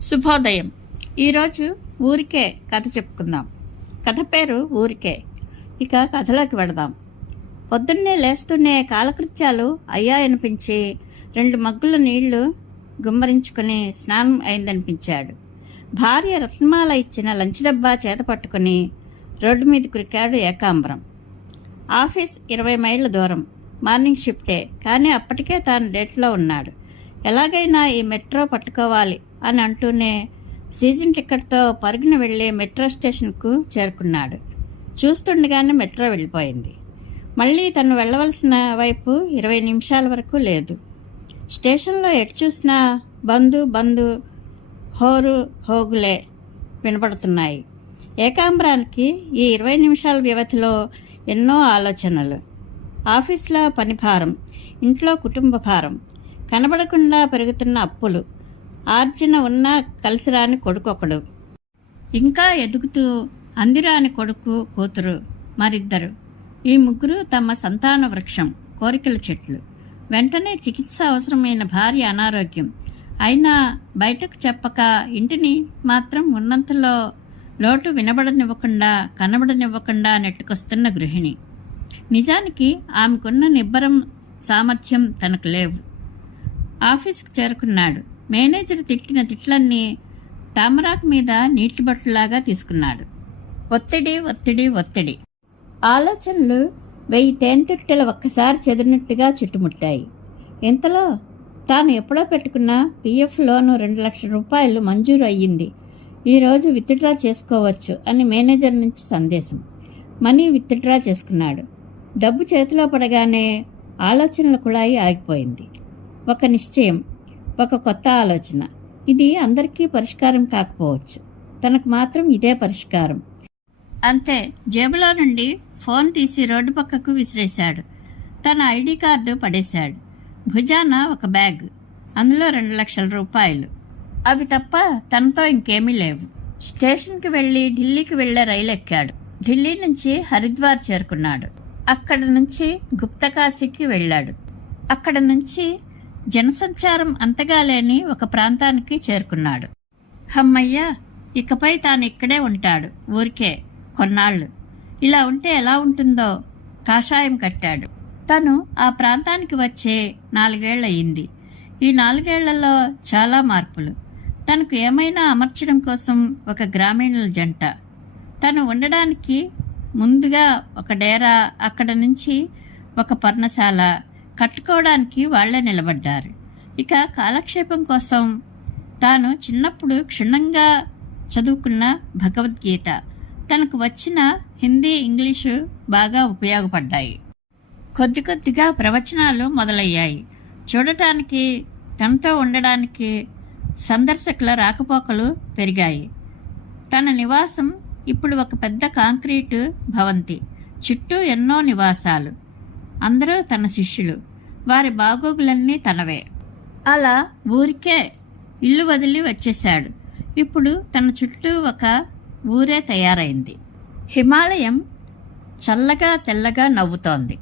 శుభోదయం. ఈరోజు ఊరికే కథ చెప్పుకుందాం. కథ పేరు ఊరికే. ఇక కథలోకి వెడదాం. పొద్దున్నే లేస్తూనే కాలకృత్యాలు అయ్యా అనిపించి 2 మగ్గుల నీళ్లు గుమ్మరించుకుని స్నానం అయిందనిపించాడు. భార్య రత్నమాల ఇచ్చిన లంచ్ డబ్బా చేత పట్టుకుని రోడ్డు మీద కురికాడు ఏకాంబరం. ఆఫీస్ 20 మైళ్ళ దూరం. మార్నింగ్ షిఫ్టే, కానీ అప్పటికే తాను డేట్లో ఉన్నాడు. ఎలాగైనా ఈ మెట్రో పట్టుకోవాలి అని అంటూనే సీజన్ టికెట్తో పరుగున వెళ్ళి మెట్రో స్టేషన్కు చేరుకున్నాడు. చూస్తుండగానే మెట్రో వెళ్ళిపోయింది. మళ్ళీ తను వెళ్ళవలసిన వైపు 20 నిమిషాల వరకు లేదు. స్టేషన్లో ఎటు చూసినా బందు బందు హోరు హోగులే వినపడుతున్నాయి. ఏకాంబరానికి ఈ 20 నిమిషాల వ్యవధిలో ఎన్నో ఆలోచనలు. ఆఫీస్లో పని భారం, ఇంట్లో కుటుంబ భారం, కనబడకుండా పెరుగుతున్న అప్పులు, ఆర్జన ఉన్న కలిసిరాని కొడుకొకడు, ఇంకా ఎదుగుతూ అందిరాని కొడుకు కూతురు మరిద్దరు. ఈ ముగ్గురు తమ సంతాన వృక్షం, కోరికల చెట్లు. వెంటనే చికిత్స అవసరమైన భార్య అనారోగ్యం. అయినా బయటకు చెప్పక ఇంటిని మాత్రం ఉన్నంతలో లోటు వినబడనివ్వకుండా కనబడనివ్వకుండా నెట్టుకొస్తున్న గృహిణి. నిజానికి ఆమెకున్న నిబ్బరం సామర్థ్యం తనకు లేవు. ఆఫీస్కు చేరుకున్నాడు. మేనేజర్ తిట్టిన తిట్లన్నీ తామరాకు మీద నీటి బొట్టులాగా తీసుకున్నాడు. ఒత్తిడి ఒత్తిడి ఒత్తిడి. ఆలోచనలు 1000 తేనెతుట్టెల ఒక్కసారి చెదిరినట్టుగా చుట్టుముట్టాయి. ఇంతలో తాను ఎప్పుడో పెట్టుకున్న పిఎఫ్ లోను 2 లక్షల రూపాయలు మంజూరు అయ్యింది. ఈరోజు విత్డ్రా చేసుకోవచ్చు అని మేనేజర్ నుంచి సందేశం. మనీ విత్డ్రా చేసుకున్నాడు. డబ్బు చేతిలో పడగానే ఆలోచనల కుళాయి ఆగిపోయింది. ఒక నిశ్చయం, ఒక కొత్త ఆలోచన. ఇది అందరికీ పరిష్కారం కాకపోవచ్చు, తనకు మాత్రం ఇదే పరిష్కారం. అంతే. జేబులో నుండి ఫోన్ తీసి రోడ్డు పక్కకు విసిరేశాడు. తన ఐడి కార్డు పడేశాడు. భుజాన ఒక బ్యాగ్, అందులో 2 లక్షల రూపాయలు. అవి తప్ప తనతో ఇంకేమీ లేవు. స్టేషన్కి వెళ్ళి ఢిల్లీకి వెళ్లే రైలు ఎక్కాడు. ఢిల్లీ నుంచి హరిద్వార్ చేరుకున్నాడు. అక్కడ నుంచి గుప్తకాశీకి వెళ్ళాడు. అక్కడ నుంచి జనసంచారం అంతగా లేని ఒక ప్రాంతానికి చేరుకున్నాడు. హమ్మయ్య, ఇకపై తాను ఇక్కడే ఉంటాడు, ఊరికే కొన్నాళ్ళు. ఇలా ఉంటే ఎలా ఉంటుందో కాషాయం కట్టాడు. తను ఆ ప్రాంతానికి వచ్చే 4 ఏళ్లయింది. ఈ 4 ఏళ్లలో చాలా మార్పులు. తనకు ఏమైనా అమర్చడం కోసం ఒక గ్రామీణుల జంట. తను ఉండడానికి ముందుగా ఒక డేరా, అక్కడ నుంచి ఒక పర్ణశాల కట్టుకోవడానికి వాళ్లే నిలబడ్డారు. ఇక కాలక్షేపం కోసం తాను చిన్నప్పుడు క్షుణ్ణంగా చదువుకున్న భగవద్గీత, తనకు వచ్చిన హిందీ, ఇంగ్లీషు బాగా ఉపయోగపడ్డాయి. కొద్ది కొద్దిగా ప్రవచనాలు మొదలయ్యాయి. చూడటానికి, తనతో ఉండడానికి సందర్శకుల రాకపోకలు పెరిగాయి. తన నివాసం ఇప్పుడు ఒక పెద్ద కాంక్రీటు భవంతి. చుట్టూ ఎన్నో నివాసాలు. అందరూ తన శిష్యులు. వారి బాగోగులన్నీ తనవే. అలా ఊరికే ఇల్లు వదిలి వచ్చేశాడు. ఇప్పుడు తన చుట్టూ ఒక ఊరే తయారైంది. హిమాలయం చల్లగా తెల్లగా నవ్వుతోంది.